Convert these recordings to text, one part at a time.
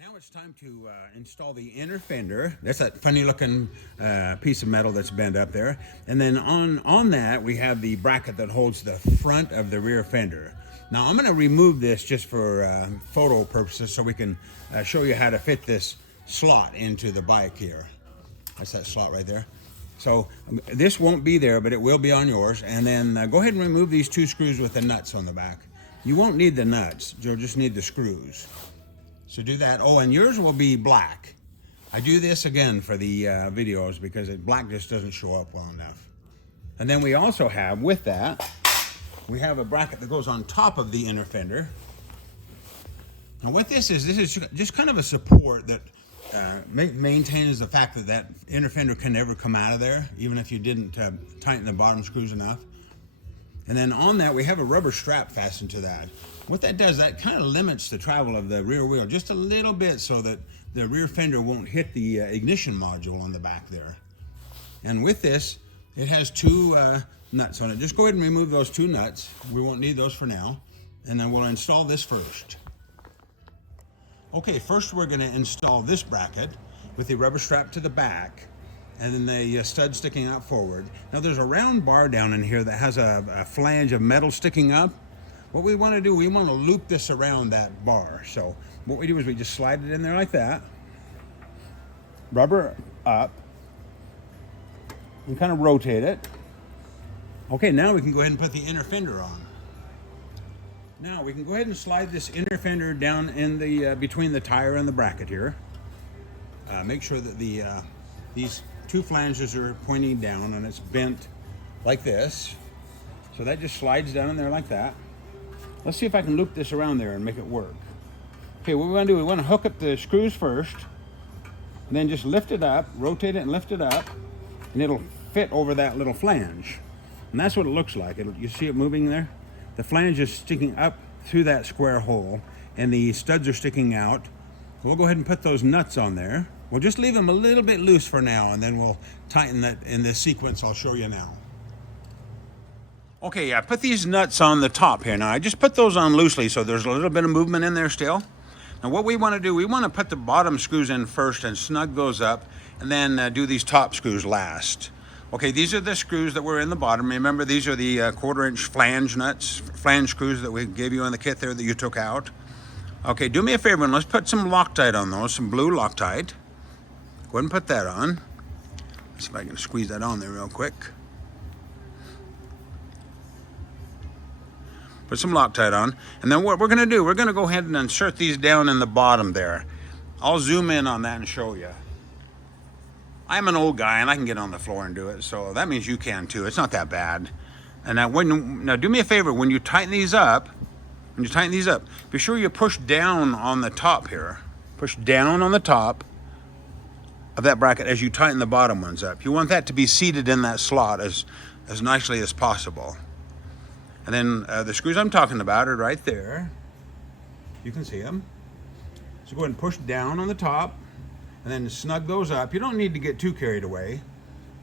Now it's time to install the inner fender. That's that funny looking piece of metal that's bent up there. And then on that we have the bracket that holds the front of the rear fender. Now I'm going to remove this just for photo purposes so we can show you how to fit this slot into the bike here. That's that slot right there. So this won't be there, but it will be on yours. And then go ahead and remove these two screws with the nuts on the back. You won't need the nuts, you'll just need the screws. So do that. Oh, and yours will be black. I do this again for the videos because black just doesn't show up well enough. And then we also have, with that, we have a bracket that goes on top of the inner fender. Now what this is just kind of a support that maintains the fact that that inner fender can never come out of there, even if you didn't tighten the bottom screws enough. And then on that, we have a rubber strap fastened to that. What that does, that kind of limits the travel of the rear wheel just a little bit so that the rear fender won't hit the ignition module on the back there. And with this, it has two nuts on it. Just go ahead and remove those two nuts. We won't need those for now. And then we'll install this first. Okay, first we're going to install this bracket with the rubber strap to the back and then the stud sticking out forward. Now there's a round bar down in here that has a flange of metal sticking up. What we want to do, we want to loop this around that bar. So what we do is we just slide it in there like that, rubber up, and kind of rotate it. Okay, now we can go ahead and put the inner fender on. Now we can go ahead and slide this inner fender down in the between the tire and the bracket here. Make sure that these two flanges are pointing down and it's bent like this. So that just slides down in there like that. Let's see if I can loop this around there and make it work. Okay, what we want to do, we want to hook up the screws first, and then just lift it up, rotate it and lift it up, and it'll fit over that little flange. And that's what it looks like. You see it moving there? The flange is sticking up through that square hole, and the studs are sticking out. We'll go ahead and put those nuts on there. We'll just leave them a little bit loose for now, and then we'll tighten that in this sequence I'll show you now. Okay, I put these nuts on the top here. Now I just put those on loosely so there's a little bit of movement in there still. Now what we want to do, we want to put the bottom screws in first and snug those up, and then do these top screws last. Okay, these are the screws that were in the bottom. Remember, these are the 1/4 inch flange nuts, flange screws that we gave you in the kit there that you took out. Okay, do me a favor and let's put some Loctite on those, some blue Loctite. Go ahead and put that on. Let's see if I can squeeze that on there real quick. Put some Loctite on. And then what we're gonna do, we're gonna go ahead and insert these down in the bottom there. I'll zoom in on that and show you. I'm an old guy and I can get on the floor and do it, so that means you can too. It's not that bad. And now do me a favor, when you tighten these up, be sure you push down on the top here. Push down on the top of that bracket as you tighten the bottom ones up. You want that to be seated in that slot as nicely as possible. And then the screws I'm talking about are right there. You can see them. So go ahead and push down on the top and then snug those up. You don't need to get too carried away.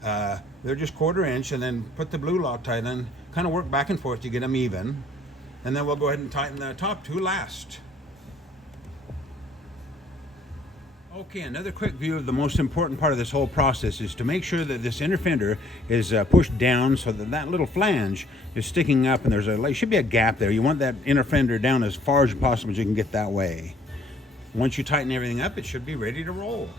They're just 1/4 inch, and then put the blue Loctite in, kind of work back and forth to get them even. And then we'll go ahead and tighten the top two last. Okay, another quick view of the most important part of this whole process is to make sure that this inner fender is pushed down so that that little flange is sticking up, and there should be a gap there. You want that inner fender down as far as possible as you can get that way. Once you tighten everything up, it should be ready to roll.